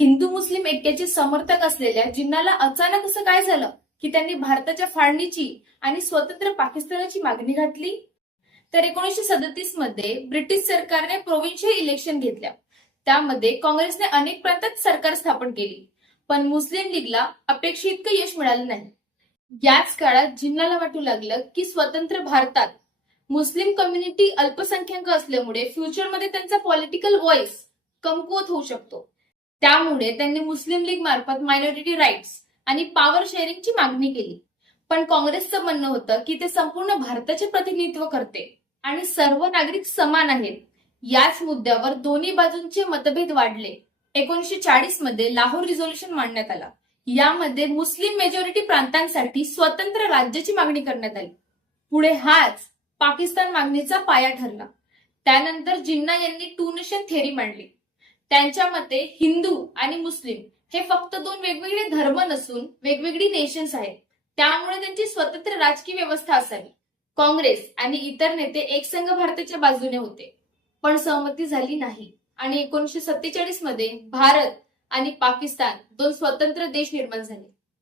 हिंदू मुस्लिम ऐक्याचे समर्थक असलेल्या जिन्नाला अचानक असं काय झालं की त्यांनी भारताच्या फाळणीची आणि स्वतंत्र पाकिस्तानाची मागणी घातली? तर 1937 मध्ये ब्रिटिश सरकारने प्रोव्हिन्शियल इलेक्शन घेतल्या. त्यामध्ये काँग्रेसने अनेक प्रांतात सरकार स्थापन केली, पण मुस्लिम लीगला अपेक्षित इतकं यश मिळालं नाही. याच काळात जिन्नाला वाटू लागलं की स्वतंत्र भारतात मुस्लिम कम्युनिटी अल्पसंख्याक असल्यामुळे फ्युचरमध्ये त्यांचा पॉलिटिकल व्हॉइस कमकुवत होऊ शकतो. त्यामुळे त्यांनी मुस्लिम लीग मार्फत मायनॉरिटी राईट्स आणि पॉवर शेअरिंगची मागणी केली. पण काँग्रेसचं म्हणणं होतं की ते संपूर्ण भारताचे प्रतिनिधित्व करते आणि सर्व नागरिक समान आहेत. याच मुद्द्यावर दोन्ही बाजूंचे मतभेद वाढले. 1940 मध्ये लाहोर रिझोल्युशन मांडण्यात आला. यामध्ये मुस्लिम मेजॉरिटी प्रांतांसाठी स्वतंत्र राज्याची मागणी करण्यात आली. पुढे हाच पाकिस्तान मागणीचा पाया ठरला. त्यानंतर जिन्ना यांनी टू नेशन थेअरी मांडली. त्यांच्या मते हिंदू आणि मुस्लिम हे फक्त दोन वेगवेगळे धर्म नसून वेगवेगळी नेशन्स आहेत. त्यामुळे त्यांची स्वतंत्र राजकीय व्यवस्था असावी. काँग्रेस आणि इतर नेते एकसंघ भारताच्या बाजूने होते, पण सहमती झाली नाही आणि 1947 मध्ये भारत आणि पाकिस्तान दोन स्वतंत्र देश निर्माण झाले.